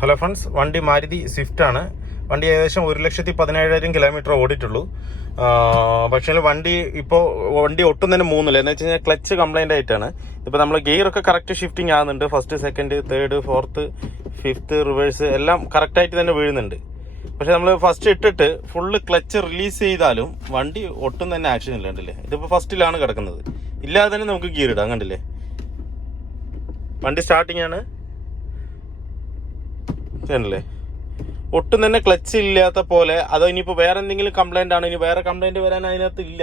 Hello friends, വണ്ടി Maruti Swift ആണ്. വണ്ടി ഏകദേശം 1,17,000 കിലോമീറ്റർ ഓടിയിട്ടുള്ളൂ. പക്ഷേ വണ്ടി ഒട്ടും തന്നെ മൂന്നില്ല. എന്ന് വെച്ച് കഴിഞ്ഞാൽ ക്ലച്ച് കംപ്ലൈന്റ് ആയിട്ടാണ്. ഇപ്പോൾ നമ്മൾ ഗിയറൊക്കെ കറക്റ്റ് ഷിഫ്റ്റിംഗ് ആകുന്നുണ്ട്. First, second, third, fourth, fifth, reverse എല്ലാം കറക്റ്റായിട്ട് തന്നെ വീഴുന്നുണ്ട്. പക്ഷെ നമ്മൾ ഫസ്റ്റ് ഇട്ടിട്ട് ഫുള്ള് ക്ലച്ച് റിലീസ് ചെയ്താലും വണ്ടി ഒട്ടും തന്നെ ആക്ഷൻ ഇല്ല. കണ്ടില്ലേ, ഇതിപ്പോൾ ഫസ്റ്റിലാണ് കിടക്കുന്നത്. ഇല്ലാതെ തന്നെ നമുക്ക് ഗിയർ ഇടാം. കണ്ടില്ലേ, വണ്ടി സ്റ്റാർട്ടിങ് ആണ്. ല്ലേ ഒട്ടും തന്നെ ക്ലച്ച് ഇല്ലാത്ത പോലെ. അതോ ഇനിയിപ്പോൾ വേറെ എന്തെങ്കിലും കംപ്ലൈന്റ് ആണ്, ഇനി വേറെ കംപ്ലൈന്റ് വരാൻ അതിനകത്ത് ഇല്ല.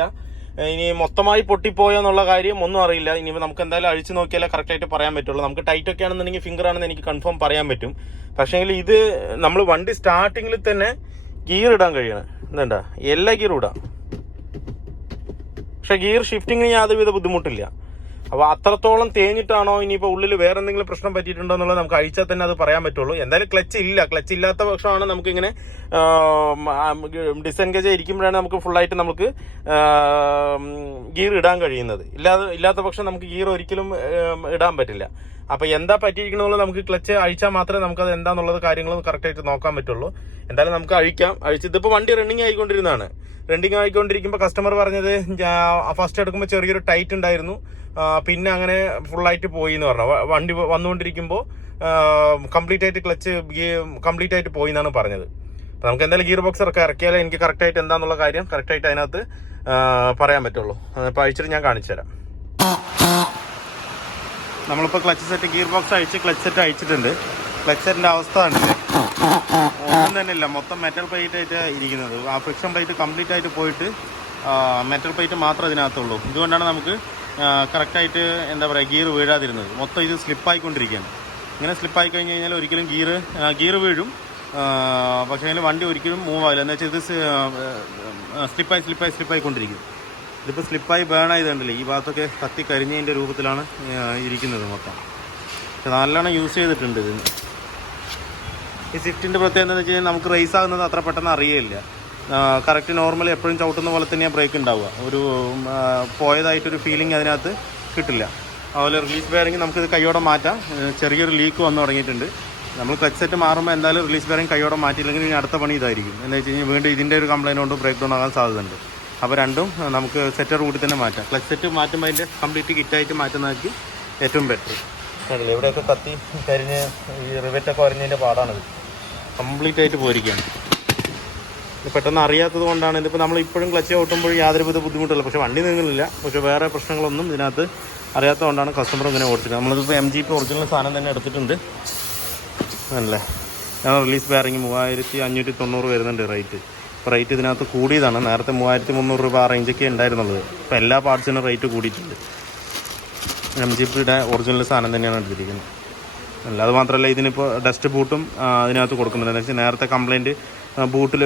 ഇനി മൊത്തമായി പൊട്ടിപ്പോയോ എന്നുള്ള കാര്യം ഒന്നും അറിയില്ല. ഇനി നമുക്ക് എന്തായാലും അഴിച്ചു നോക്കിയാലേ കറക്റ്റായിട്ട് പറയാൻ പറ്റുള്ളൂ. നമുക്ക് ടൈറ്റ് ഒക്കെ ആണെന്നുണ്ടെങ്കിൽ ഫിംഗർ ആണെന്ന് എനിക്ക് കൺഫേം പറയാൻ പറ്റും. പക്ഷേ ഇത് നമ്മൾ വണ്ടി സ്റ്റാർട്ടിങ്ങിൽ തന്നെ ഗിയർ ഇടാൻ കഴിയണം. എന്താ, എല്ലാ ഗിയറും ഇടാം. പക്ഷെ ഗിയർ ഷിഫ്റ്റിങ്ങിന് യാതൊരുവിധ ബുദ്ധിമുട്ടില്ല. അപ്പോൾ അത്രത്തോളം തേഞ്ഞിട്ടാണോ ഇനിയിപ്പോൾ ഉള്ളിൽ വേറെ എന്തെങ്കിലും പ്രശ്നം പറ്റിയിട്ടുണ്ടോ എന്നുള്ളത് നമുക്ക് അഴിച്ചാൽ തന്നെ അത് പറയാൻ പറ്റുള്ളൂ. എന്തായാലും ക്ലച്ച് ഇല്ലാത്ത പക്ഷമാണ് നമുക്കിങ്ങനെ ഡിസെൻഗേജ് ഇരിക്കുമ്പോഴാണ് നമുക്ക് ഫുള്ളായിട്ട് നമുക്ക് ഗിയർ ഇടാൻ കഴിയുന്നത്. ഇല്ലാത്ത പക്ഷം നമുക്ക് ഗിയർ ഒരിക്കലും ഇടാൻ പറ്റില്ല. അപ്പോൾ എന്താ പറ്റിയിരിക്കണമെന്നുള്ളത് നമുക്ക് ക്ലച്ച് അഴിച്ചാൽ മാത്രമേ നമുക്കത് എന്താണെന്നുള്ളത് കാര്യങ്ങൾ കറക്റ്റായിട്ട് നോക്കാൻ പറ്റുള്ളൂ. എന്തായാലും നമുക്ക് ഇതിപ്പോൾ വണ്ടി റണ്ണിങ് ആയിക്കൊണ്ടിരിക്കുമ്പോൾ കസ്റ്റമർ പറഞ്ഞത് ഫസ്റ്റ് എടുക്കുമ്പോൾ ചെറിയൊരു ടൈറ്റ് ഉണ്ടായിരുന്നു, പിന്നെ അങ്ങനെ ഫുള്ളായിട്ട് പോയി എന്ന് പറഞ്ഞു. വണ്ടി വന്നുകൊണ്ടിരിക്കുമ്പോൾ കംപ്ലീറ്റ് ആയിട്ട് ക്ലച്ച് കംപ്ലീറ്റ് ആയിട്ട് പോയി എന്നാണ് പറഞ്ഞത്. അപ്പോൾ നമുക്ക് എന്തായാലും ഗിയർ ബോക്സ് ഇറക്കിയാലേ എനിക്ക് കറക്റ്റായിട്ട് എന്താണെന്നുള്ള കാര്യം കറക്റ്റായിട്ട് അതിനകത്ത് പറയാൻ പറ്റുള്ളൂ. അപ്പോൾ അഴിച്ചിട്ട് ഞാൻ കാണിച്ചു തരാം. നമ്മളിപ്പോൾ ഗിയർ ബോക്സ് ക്ലച്ച് സെറ്റ് അഴിച്ചിട്ടുണ്ട്. ക്ലച്ച് സെറ്റിൻ്റെ അവസ്ഥ കണ്ടില്ലേ, ഒന്നും തന്നെ ഇല്ല. മൊത്തം മെറ്റൽ പ്ലേറ്റ് ആയിട്ട് ഇരിക്കുന്നത്. ആ ഫ്രിക്ഷൻ പ്ലേറ്റ് കംപ്ലീറ്റ് ആയിട്ട് പോയിട്ട് മെറ്റൽ പ്ലേറ്റ് മാത്രമേ ഇതിനകത്തുള്ളൂ. ഇതുകൊണ്ടാണ് നമുക്ക് കറക്റ്റായിട്ട് എന്താ പറയുക ഗിയർ വീഴാതിരുന്നത്. മൊത്തം ഇത് സ്ലിപ്പായിക്കൊണ്ടിരിക്കുകയാണ്. ഇങ്ങനെ സ്ലിപ്പായി കഴിഞ്ഞ് കഴിഞ്ഞാൽ ഒരിക്കലും ഗിയർ വീഴും. പക്ഷേ അതിൽ വണ്ടി ഒരിക്കലും മൂവ് ആവില്ല. എന്ന് വെച്ചാൽ ഇത് സ്ലിപ്പായിക്കൊണ്ടിരിക്കും. ഇതിപ്പോൾ സ്ലിപ്പായി ബേൺ ആയതുണ്ടല്ലേ, ഈ ഭാഗത്തൊക്കെ കത്തി കരിഞ്ഞതിൻ്റെ രൂപത്തിലാണ് ഇരിക്കുന്നത് മൊത്തം. പക്ഷെ നല്ലോണം യൂസ് ചെയ്തിട്ടുണ്ട് ഇതിന്. ഈ സ്വിഫ്റ്റിൻ്റെ പ്രത്യേകത എന്താണെന്ന് വെച്ച് കഴിഞ്ഞാൽ നമുക്ക് റേസ് ആകുന്നത് അത്ര പെട്ടെന്ന് അറിയില്ല. കറക്റ്റ് നോർമലി എപ്പോഴും ചവിട്ടുന്ന പോലെ തന്നെയാണ് ബ്രേക്ക് ഉണ്ടാവുക. ഒരു പോയതായിട്ടൊരു ഫീലിംഗ് അതിനകത്ത് കിട്ടില്ല. അതുപോലെ റിലീസ് ബെയറിംഗ് നമുക്കിത് കൈയോടെ മാറ്റാം. ചെറിയൊരു ലീക്ക് വന്നു തുടങ്ങിയിട്ടുണ്ട്. നമ്മൾ ക്ലച്ച് സെറ്റ് മാറുമ്പോൾ എന്തായാലും റിലീസ് ബെയറിംഗ് കൈയോടെ മാറ്റിയില്ലെങ്കിൽ ഇനി അടുത്ത പണി ഇതായിരിക്കും. എന്ന് വെച്ച് കഴിഞ്ഞാൽ വീണ്ടും ഇതിൻ്റെ ഒരു കംപ്ലൈൻറ്റ് കൊണ്ട് ബ്രേക്ക് ഡൗൺ ആകാൻ സാധ്യതയുണ്ട്. അപ്പോൾ രണ്ടും നമുക്ക് സെറ്റർ കൂടി തന്നെ മാറ്റാം. ക്ലച്ച് സെറ്റ് മാറ്റുമ്പോൾ അതിൻ്റെ കംപ്ലീറ്റ് കിറ്റായിട്ട് മാറ്റുന്നതായിരിക്കും ഏറ്റവും ബെറ്റർ. അല്ലേ, ഇവിടെയൊക്കെ കത്തി കരിഞ്ഞ് ഈ റിവറ്റൊക്കെ വരഞ്ഞതിൻ്റെ പാടാണിത്. കംപ്ലീറ്റ് ആയിട്ട് പോയിരിക്കുകയാണ്. ഇത് പെട്ടെന്ന് അറിയാത്തത് കൊണ്ടാണ്. ഇതിപ്പോൾ നമ്മൾ ഇപ്പോഴും ക്ലച്ച് ഓട്ടുമ്പോൾ യാതൊരു വിധ ബുദ്ധിമുട്ടില്ല. പക്ഷേ വണ്ടി നീങ്ങുന്നില്ല. പക്ഷേ വേറെ പ്രശ്നങ്ങളൊന്നും ഇതിനകത്ത് അറിയാത്തതുകൊണ്ടാണ് കസ്റ്റമർ ഇങ്ങനെ ഓടിച്ചത്. നമ്മളിതിപ്പോൾ MGP ഒറിജിനൽ സാധനം തന്നെ എടുത്തിട്ടുണ്ട്. അല്ലേ, റിലീസ് ബെയറിംഗ് 3,590 വരുന്നുണ്ട് റേറ്റ്. ഇപ്പോൾ റേറ്റ് ഇതിനകത്ത് കൂടിയതാണ്. നേരത്തെ 3,300 രൂപ ആ റേഞ്ചൊക്കെ ഉണ്ടായിരുന്നുള്ളത്. ഇപ്പോൾ എല്ലാ പാർട്സിനും റേറ്റ് കൂടിയിട്ടുണ്ട്. MGPയുടെ ഒറിജിനൽ സാധനം തന്നെയാണ് എടുത്തിരിക്കുന്നത്. അല്ല, അത് മാത്രമല്ല ഇതിനിപ്പോൾ ഡസ്റ്റ് ബൂട്ടും അതിനകത്ത് കൊടുക്കുന്നുണ്ട്. എന്ന് വെച്ചാൽ നേരത്തെ കംപ്ലൈൻറ്റ് ബൂട്ടിൽ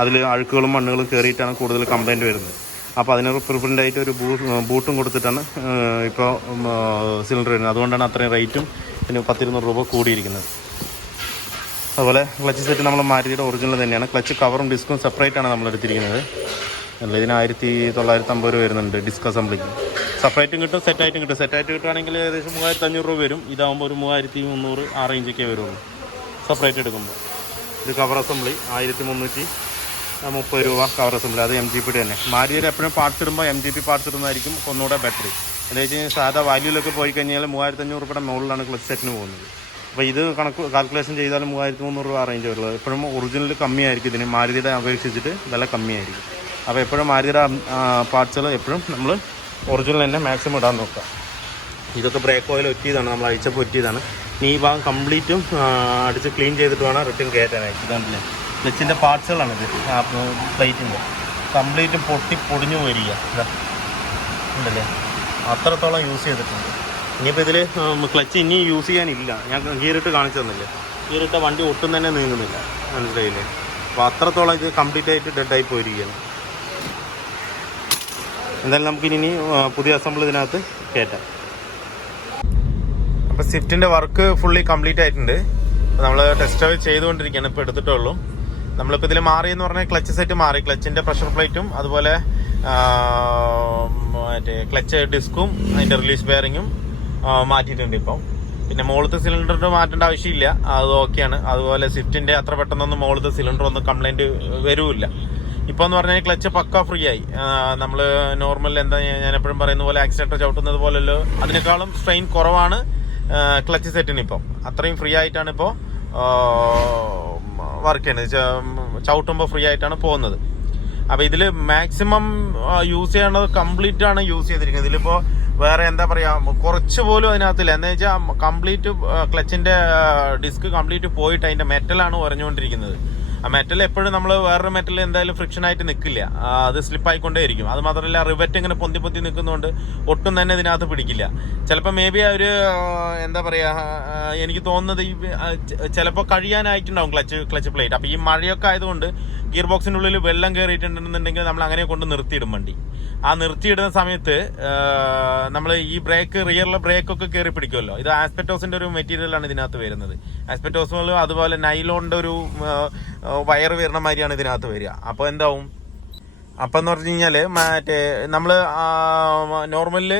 അതിൽ അഴുക്കുകളും മണ്ണുകളും കയറിയിട്ടാണ് കൂടുതൽ കംപ്ലൈൻറ്റ് വരുന്നത്. അപ്പോൾ അതിന് പ്രിഫറൻ്റ് ആയിട്ട് ഒരു ബൂട്ടും കൊടുത്തിട്ടാണ് ഇപ്പോൾ സിലിണ്ടർ വരുന്നത്. അതുകൊണ്ടാണ് അത്രയും റേറ്റും ഇതിന് 1,200 രൂപ കൂടിയിരിക്കുന്നത്. അതുപോലെ ക്ലച്ച് സെറ്റ് നമ്മൾ മാരുതിയുടെ ഒറിജിനൽ തന്നെയാണ്. ക്ലച്ച് കവറും ഡിസ്കും സെപ്പറേറ്റാണ് നമ്മൾ എടുത്തിരിക്കുന്നത്. അല്ല, ഇതിന് 1,950 രൂപ വരുന്നുണ്ട് ഡിസ്ക് അസംബ്ലിക്ക്. സെപ്പറേറ്റും കിട്ടും, സെറ്റായിട്ടും കിട്ടും. സെറ്റായിട്ട് കിട്ടുകയാണെങ്കിൽ ഏകദേശം 3,500 രൂപ വരും. ഇതാകുമ്പോൾ ഒരു 3,300 ആ റേഞ്ചൊക്കെ വരുള്ളൂ സെപ്പറേറ്റ് എടുക്കുമ്പോൾ. ഇത് കവർ അസംബ്ലി 1,330 രൂപ കവർ അസംബ്ലി. അത് MGPയുടെ തന്നെ. മാരുതിയുടെ എപ്പോഴും പാർട്സ് ഇടുമ്പോൾ MGP പാർട്സ് ഇടുന്നതായിരിക്കും ഒന്നുകൂടെ ബെറ്റർ. എന്ന് വെച്ച് കഴിഞ്ഞാൽ സാധാ വാല്യൂലൊക്കെ പോയി കഴിഞ്ഞാൽ 3,500 രൂപയുടെ മുകളിലാണ് ക്ലച്ച് സെറ്റിന് പോകുന്നത്. അപ്പോൾ ഇത് കാൽക്കുലേഷൻ ചെയ്താലും 3,300 രൂപ റേഞ്ച് വരുള്ളത്. എപ്പോഴും ഒറിജിനൽ കമ്മിയായിരിക്കും ഇതിന്, മാരുതിയുടെ അപേക്ഷിച്ചിട്ട് വില കമ്മിയായിരിക്കും. അപ്പോൾ എപ്പോഴും മാരുതിയുടെ പാർട്സുകൾ എപ്പോഴും നമ്മൾ ഒറിജിനൽ തന്നെ മാക്സിമം ഇടാൻ നോക്കുക. ഇതൊക്കെ ബ്രേക്ക് ഓയിൽ ഒറ്റിയതാണ്, നമ്മൾ അഴിച്ചപ്പോൾ ഒറ്റിയതാണ്. ഈ ഭാഗം കംപ്ലീറ്റും അടിച്ച് ക്ലീൻ ചെയ്തിട്ട് വേണം റിട്ടേൺ കയറ്റാനായിട്ട്. ഇതാണല്ലേ ക്ലച്ചിൻ്റെ പാർട്സുകളാണിത്. പ്ലേറ്റിൻ്റെ കംപ്ലീറ്റും പൊടിഞ്ഞു വരിക. ഉണ്ടല്ലേ, അത്രത്തോളം യൂസ് ചെയ്തിട്ടുണ്ട്. ഇനിയിപ്പോൾ ഇതിൽ ക്ലച്ച് ഇനി യൂസ് ചെയ്യാനില്ല. ഞാൻ ഗിയറിട്ട് കാണിച്ചു തന്നില്ലേ, ഗിയറിട്ട വണ്ടി ഒട്ടും തന്നെ നീങ്ങുന്നില്ല. മനസ്സിലായില്ലേ? അപ്പോൾ അത്രത്തോളം ഇത് കംപ്ലീറ്റ് ആയിട്ട് ഡെഡായി പോയിരിക്കുകയാണ്. എന്തായാലും നമുക്കിനി പുതിയ അസംബിൾ ഇതിനകത്ത് കയറ്റാം. അപ്പോൾ സ്വിഫ്റ്റിൻ്റെ വർക്ക് ഫുള്ളി കംപ്ലീറ്റ് ആയിട്ടുണ്ട്. നമ്മൾ ടെസ്റ്റ് ഡ്രൈവ് ചെയ്തുകൊണ്ടിരിക്കുകയാണ്. ഇപ്പോൾ എടുത്തിട്ടുള്ളൂ. നമ്മളിപ്പോൾ ഇതിൽ മാറിയെന്ന് പറഞ്ഞാൽ ക്ലച്ച് സെറ്റ് മാറി. ക്ലച്ചിൻ്റെ പ്രഷർ പ്ലേറ്റും അതുപോലെ മറ്റേ ക്ലച്ച് ഡിസ്കും അതിൻ്റെ റിലീസ് ബെയറിങ്ങും മാറ്റിയിട്ടുണ്ട്. ഇപ്പം പിന്നെ മുകളിലത്തെ സിലിണ്ടർ മാറ്റേണ്ട ആവശ്യമില്ല, അത് ഓക്കെയാണ്. അതുപോലെ സ്വിഫ്റ്റിന്റെ അത്ര പെട്ടെന്നൊന്നും മുകളിലത്തെ സിലിണ്ടർ ഒന്നും കംപ്ലൈന്റ് വരൂല്ല. ഇപ്പൊ എന്ന് പറഞ്ഞാൽ ക്ലച്ച് പക്ക ഫ്രീ ആയി. നമ്മൾ നോർമൽ എന്താ ഞാൻ എപ്പോഴും പറയുന്ന പോലെ ആക്സിലേറ്റർ ചവിട്ടുന്നത് പോലല്ലോ, അതിനേക്കാളും സ്ട്രെയിൻ കുറവാണ് ക്ലച്ച് സെറ്റിന്. ഇപ്പം അത്രയും ഫ്രീ ആയിട്ടാണ് ഇപ്പോൾ വർക്ക് ചെയ്യുന്നത്. ചവിട്ടുമ്പോൾ ഫ്രീ ആയിട്ടാണ് പോകുന്നത്. അപ്പൊ ഇതില് മാക്സിമം യൂസ് ചെയ്യേണ്ടത് കംപ്ലീറ്റ് ആണ് യൂസ് ചെയ്തിരിക്കുന്നത്. ഇതിലിപ്പോ വേറെ എന്താ പറയാ, കുറച്ച് പോലും അതിനകത്തില്ല. എന്താ വെച്ചാൽ കംപ്ലീറ്റ് ക്ലച്ചിന്റെ ഡിസ്ക് കംപ്ലീറ്റ് പോയിട്ട് അതിന്റെ മെറ്റലാണ് ഉറഞ്ഞുകൊണ്ടിരിക്കുന്നത്. ആ മെറ്റൽ എപ്പോഴും നമ്മൾ വേറൊരു മെറ്റൽ എന്തായാലും ഫ്രിക്ഷൻ ആയിട്ട് നിൽക്കില്ല, അത് സ്ലിപ്പ് ആയിക്കൊണ്ടേയിരിക്കും. അത് മാത്രമല്ല റിവറ്റ് ഇങ്ങനെ പൊന്തി പൊന്തി നിൽക്കുന്നതുകൊണ്ട് ഒട്ടും തന്നെ ഇതിനകത്ത് പിടിക്കില്ല. ചിലപ്പോൾ മേ ബി ഒരു എന്താ പറയാ, എനിക്ക് തോന്നുന്നത് ഈ ചിലപ്പോൾ കഴിയാനായിട്ടുണ്ടാവും ക്ലച്ച് പ്ലേറ്റ്. അപ്പൊ ഈ മഴയൊക്കെ ആയതുകൊണ്ട് ഗിയർ ബോക്സിന്റെ ഉള്ളിൽ വെള്ളം കയറിയിട്ടുണ്ടെന്നുണ്ടെങ്കിൽ നമ്മൾ അങ്ങനെ കൊണ്ട് നിർത്തിയിടും വണ്ടി. ആ നിർത്തിയിടുന്ന സമയത്ത് നമ്മൾ ഈ ബ്രേക്ക്, റിയറിലെ ബ്രേക്കൊക്കെ കയറി പിടിക്കുമല്ലോ. ഇത് ആസ്പെറ്റോസിന്റെ ഒരു മെറ്റീരിയലാണ് ഇതിനകത്ത് വരുന്നത്. ആസ്പെറ്റോസും അതുപോലെ നൈലോണിന്റെ ഒരു വയർ വരുന്ന മാതിരിയാണ് ഇതിനകത്ത് വരിക. അപ്പൊ എന്താവും, അപ്പൊ എന്ന് പറഞ്ഞു കഴിഞ്ഞാല് മറ്റേ നമ്മള് നോർമലില്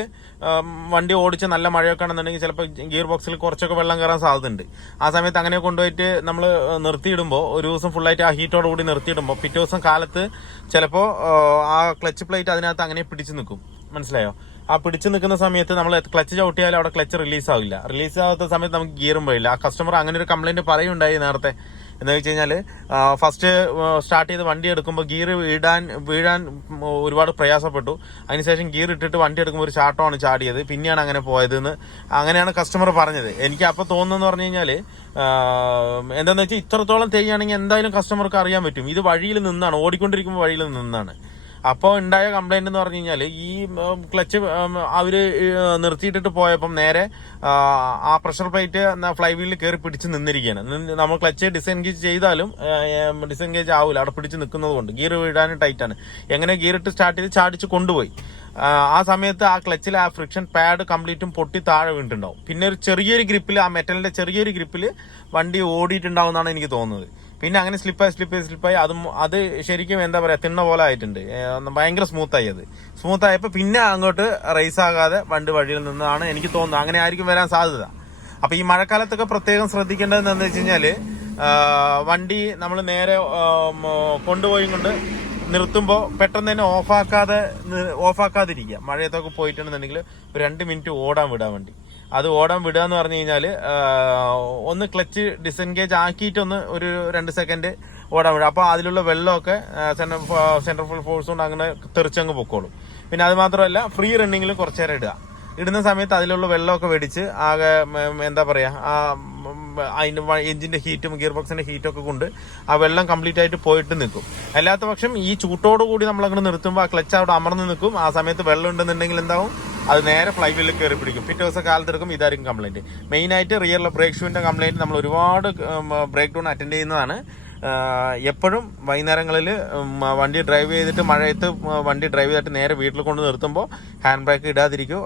വണ്ടി ഓടിച്ച് നല്ല മഴയൊക്കെ ആണെന്നുണ്ടെങ്കിൽ ചിലപ്പോൾ ഗിയർ ബോക്സിൽ കുറച്ചൊക്കെ വെള്ളം കയറാൻ സാധ്യതയുണ്ട്. ആ സമയത്ത് അങ്ങനെ കൊണ്ടുപോയിട്ട് നമ്മൾ നിർത്തിയിടുമ്പോൾ, ഒരു ദിവസം ഫുള്ളായിട്ട് ആ ഹീറ്റോട് കൂടി നിർത്തിയിടുമ്പോൾ പിറ്റേ ദിവസം കാലത്ത് ചിലപ്പോൾ ആ ക്ലച്ച് പ്ലേറ്റ് അതിനകത്ത് അങ്ങനെ പിടിച്ചു നിൽക്കും. മനസ്സിലായോ? ആ പിടിച്ചു നിൽക്കുന്ന സമയത്ത് നമ്മൾ ക്ലച്ച് ചവിട്ടിയാലും അവിടെ ക്ലച്ച് റിലീസ് ആവില്ല. റിലീസ് ആവാത്ത സമയത്ത് നമുക്ക് ഗിയറും പോയില്ല. ആ കസ്റ്റമർ അങ്ങനെ ഒരു കംപ്ലൈന്റ് പറയുണ്ടായി നേരത്തെ. എന്ന് വെച്ച് കഴിഞ്ഞാൽ ഫസ്റ്റ് സ്റ്റാർട്ട് ചെയ്ത് വണ്ടി എടുക്കുമ്പോൾ ഗിയർ വീഴാൻ ഒരുപാട് പ്രയാസപ്പെട്ടു. അതിനുശേഷം ഗിയർ ഇട്ടിട്ട് വണ്ടി എടുക്കുമ്പോൾ ഒരു ചാട്ടമാണ് ചാടിയത്, പിന്നെയാണ് അങ്ങനെ പോയതെന്ന് അങ്ങനെയാണ് കസ്റ്റമർ പറഞ്ഞത്. എനിക്ക് അപ്പോൾ തോന്നുന്നതെന്ന് പറഞ്ഞു കഴിഞ്ഞാൽ എന്താണെന്ന് വെച്ചാൽ ഇത്രത്തോളം ചെയ്യുകയാണെങ്കിൽ എന്തായാലും കസ്റ്റമർക്ക് അറിയാൻ പറ്റും ഇത് വഴിയിൽ നിന്നാണ്, ഓടിക്കൊണ്ടിരിക്കുമ്പോൾ വഴിയിൽ നിന്നാണ്. അപ്പോൾ ഉണ്ടായ കംപ്ലൈന്റ് എന്ന് പറഞ്ഞു കഴിഞ്ഞാൽ ഈ ക്ലച്ച് അവര് നിർത്തിയിട്ടിട്ട് പോയപ്പം നേരെ ആ പ്രഷർ പ്ലേറ്റ് ഫ്ലൈ വീലിൽ കയറി പിടിച്ച് നിന്നിരിക്കുകയാണ്. നമ്മൾ ക്ലച്ച് ഡിസെൻഗേജ് ചെയ്താലും ഡിസെൻഗേജ് ആവില്ല, അവിടെ പിടിച്ച് നിൽക്കുന്നത് കൊണ്ട്. ഗിയർ വീഴാനും ടൈറ്റാണ്. എങ്ങനെ ഗിയർ ഇട്ട് സ്റ്റാർട്ട് ചെയ്ത് ചാടിച്ച് കൊണ്ടുപോയി. ആ സമയത്ത് ആ ക്ലച്ചിൽ ആ ഫ്രിക്ഷൻ പാഡ് കംപ്ലീറ്റും പൊട്ടി താഴെ വീണിട്ടുണ്ടാവും. പിന്നെ ഒരു ചെറിയൊരു ഗ്രിപ്പിൽ, ആ മെറ്റലിന്റെ ചെറിയൊരു ഗ്രിപ്പിൽ വണ്ടി ഓടിയിട്ടുണ്ടാവും എന്നാണ് എനിക്ക് തോന്നുന്നത്. പിന്നെ അങ്ങനെ സ്ലിപ്പായി അത് ശരിക്കും എന്താ പറയാ, തിണ്ണ പോലെ ആയിട്ടുണ്ട്. ഭയങ്കര സ്മൂത്തായി. അത് സ്മൂത്തായപ്പോ പിന്നെ അങ്ങോട്ട് റേസ് ആകാതെ വണ്ടി വഴിയിൽ നിന്നാണ് എനിക്ക് തോന്നുന്നത്. അങ്ങനെ ആയിരിക്കും വരാൻ സാധ്യത. അപ്പൊ ഈ മഴക്കാലത്തൊക്കെ പ്രത്യേകം ശ്രദ്ധിക്കേണ്ടത് എന്താണെന്ന് വെച്ച് കഴിഞ്ഞാല്, വണ്ടി നമ്മൾ നേരെ കൊണ്ടുപോയി കൊണ്ട് നിർത്തുമ്പോൾ പെട്ടെന്ന് തന്നെ ഓഫാക്കാതിരിക്കുക. മഴയത്തൊക്കെ പോയിട്ടുണ്ടെന്നുണ്ടെങ്കിൽ ഒരു 2 മിനിറ്റ് ഓടാൻ വിടാൻ വണ്ടി. അത് ഓടാൻ വിടുക എന്ന് പറഞ്ഞു കഴിഞ്ഞാൽ ഒന്ന് ക്ലച്ച് ഡിസെൻഗേജ് ആക്കിയിട്ടൊന്ന് ഒരു 2 സെക്കൻഡ് ഓടാൻ വിടുക. അപ്പോൾ അതിലുള്ള വെള്ളമൊക്കെ സെൻട്രൽ ഫോഴ്സ് കൊണ്ട് അങ്ങനെ തെറിച്ചങ്ങ് പൊക്കോളും. പിന്നെ അത് മാത്രമല്ല ഫ്രീ റണ്ണിങ്ങിൽ കുറച്ചു നേരം ഇടുന്ന സമയത്ത് അതിലുള്ള വെള്ളമൊക്കെ വെടിച്ച് ആകെ എന്താ പറയാ, അതിന്റെ എഞ്ചിന്റെ ഹീറ്റും ഗിയർ ബോക്സിന്റെ ഹീറ്റും ഒക്കെ കൊണ്ട് ആ വെള്ളം കംപ്ലീറ്റ് ആയിട്ട് പോയിട്ട് നിൽക്കും. അല്ലാത്ത പക്ഷം ഈ ചൂട്ടോട് കൂടി നമ്മൾ അങ്ങനെ നിർത്തുമ്പോൾ ആ ക്ലച്ച് അവിടെ അമർന്ന് നിൽക്കും. ആ സമയത്ത് വെള്ളം ഉണ്ടെന്നുണ്ടെങ്കിൽ എന്താവും, അത് നേരെ ഫ്ലൈ വീലിൽ കയറി പിടിക്കും. പിറ്റേ ദിവസം കാലത്തെടുക്കും. ഇതായിരിക്കും കംപ്ലൈന്റ്. മെയിൻ ആയിട്ട് റിയറിലെ ബ്രേക്ക് ഷൂവിന്റെ കംപ്ലൈന്റ് നമ്മൾ ഒരുപാട് ബ്രേക്ക് ഡൗൺ അറ്റൻഡ് ചെയ്യുന്നതാണ്. എപ്പോഴും വൈകുന്നേരങ്ങളിൽ വണ്ടി ഡ്രൈവ് ചെയ്തിട്ട് മഴയത്ത് വണ്ടി ഡ്രൈവ് ചെയ്തിട്ട് നേരെ വീട്ടിൽ കൊണ്ട് നിർത്തുമ്പോൾ ഹാൻഡ് ബ്രേക്ക് ഇടാതിരിക്കും.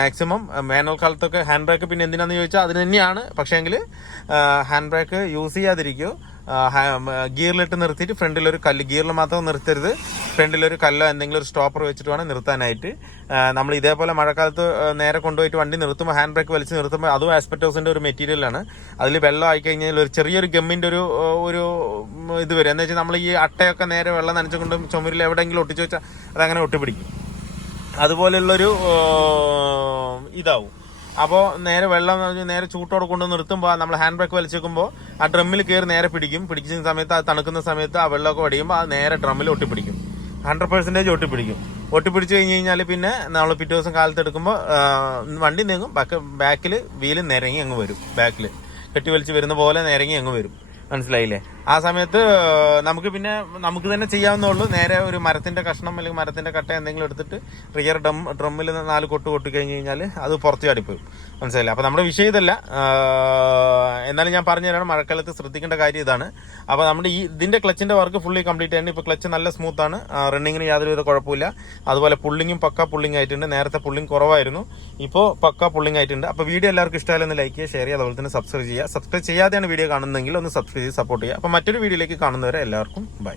മാക്സിമം മാനുവൽ കാലത്തൊക്കെ ഹാൻഡ് ബ്രേക്ക് പിന്നെ എന്തിനാന്ന് ചോദിച്ചാൽ അതിന് തന്നെയാണ്. പക്ഷേങ്കിൽ ഹാൻഡ് ബ്രേക്ക് യൂസ് ചെയ്യാതിരിക്കും. ഗിയറിലിട്ട് നിർത്തിയിട്ട് ഫ്രണ്ടിലൊരു കല്ല്, ഗിയറിൽ മാത്രം നിർത്തരുത്, ഫ്രണ്ടിലൊരു കല്ലോ എന്തെങ്കിലും ഒരു സ്റ്റോപ്പർ വെച്ചിട്ട് വേണം നിർത്താനായിട്ട്. നമ്മൾ ഇതേപോലെ മഴക്കാലത്ത് നേരെ കൊണ്ടുപോയിട്ട് വണ്ടി നിർത്തുമ്പോൾ ഹാൻഡ് ബ്രേക്ക് വലിച്ച് നിർത്തുമ്പോൾ അതും ആസ്പെറ്റോസിന്റെ ഒരു മെറ്റീരിയലാണ്. അതിൽ വെള്ളം ആയിക്കഴിഞ്ഞാൽ ഒരു ചെറിയൊരു ഗമ്മിന്റെ ഒരു ഇത് വരും. എന്ന് വെച്ചാൽ നമ്മൾ ഈ അട്ടയൊക്കെ നേരെ വെള്ളം നനച്ചുകൊണ്ട് ചുമരിൽ എവിടെയെങ്കിലും ഒട്ടിച്ചു വെച്ചാൽ അതങ്ങനെ ഒട്ടിപ്പിടിക്കും. അതുപോലെയുള്ളൊരു ഇതാവും. അപ്പോൾ നേരെ വെള്ളം നേരെ ചൂട്ടോടെ കൊണ്ട് നിർത്തുമ്പോൾ നമ്മൾ ഹാൻഡ് ബ്രേക്ക് വലിച്ചേക്കുമ്പോൾ ആ ഡ്രമ്മിൽ കയറി നേരെ പിടിക്കുന്ന സമയത്ത്, അത് തണുക്കുന്ന സമയത്ത് ആ വെള്ളമൊക്കെ വടിയുമ്പോൾ അത് നേരെ ഡ്രമ്മിൽ ഒട്ടിപ്പിടിക്കും. 100% ഒട്ടിപ്പിടിക്കും. ഒട്ടിപ്പിടിച്ച് കഴിഞ്ഞ് കഴിഞ്ഞാൽ പിന്നെ നമ്മൾ പിറ്റേ ദിവസം കാലത്ത് എടുക്കുമ്പോൾ വണ്ടി നീങ്ങും. ബാക്കിൽ വീല് നിരങ്ങി അങ്ങ് വരും. ബാക്കിൽ കെട്ടി വലിച്ച് വരുന്ന പോലെ നിരങ്ങി അങ്ങ് വരും. മനസ്സിലായില്ലേ? ആ സമയത്ത് നമുക്ക് തന്നെ ചെയ്യാവുന്നുള്ളൂ. നേരെ ഒരു മരത്തിന്റെ കഷ്ണം അല്ലെങ്കിൽ മരത്തിന്റെ കട്ട എന്തെങ്കിലും എടുത്തിട്ട് റിയർ ഡ്രമ്മിൽ 4 കൊട്ടി കഴിഞ്ഞ് കഴിഞ്ഞാൽ അത് പുറത്ത് ചാടിപ്പോയി. മനസ്സിലായില്ലേ? അപ്പൊ നമ്മുടെ വിഷയം ഇതല്ല, എന്നാലും ഞാൻ പറഞ്ഞു തരാണ്. മഴക്കാലത്ത് ശ്രദ്ധിക്കേണ്ട കാര്യം ഇതാണ്. അപ്പൊ നമ്മുടെ ഇതിന്റെ ക്ലച്ചിന്റെ വർക്ക് ഫുള്ളി കംപ്ലീറ്റ് ആയിട്ട് ഇപ്പൊ ക്ലച്ച് നല്ല സ്മൂത്ത് ആണ്. റണ്ണിങ്ങിന് യാതൊരുവിധ കുഴപ്പമില്ല. അതുപോലെ പുള്ളിങ്ങും പക്ക പുള്ളിങ് ആയിട്ടുണ്ട്. നേരത്തെ പുള്ളിങ് കുറവായിരുന്നു, ഇപ്പോൾ പക്ക പുള്ളിങ് ആയിട്ടുണ്ട്. അപ്പൊ വീഡിയോ എല്ലാവർക്കും ഇഷ്ടമായാലും ലൈക്ക് ചെയ്യുക, ഷെയർ ചെയ്യുക, അതുപോലെ തന്നെ സബ്സ്ക്രൈബ് ചെയ്യുക. സബ്സ്ക്രൈബ് ചെയ്യാതെയാണ് വീഡിയോ കാണുന്നതെങ്കിൽ ഒന്ന് സബ്സ്ക്രൈബ് ചെയ്ത് സപ്പോർട്ട് ചെയ്യുക. അപ്പൊ മറ്റൊരു വീഡിയോയിലേക്ക് കാണുന്നവരെ എല്ലാവർക്കും ബൈ.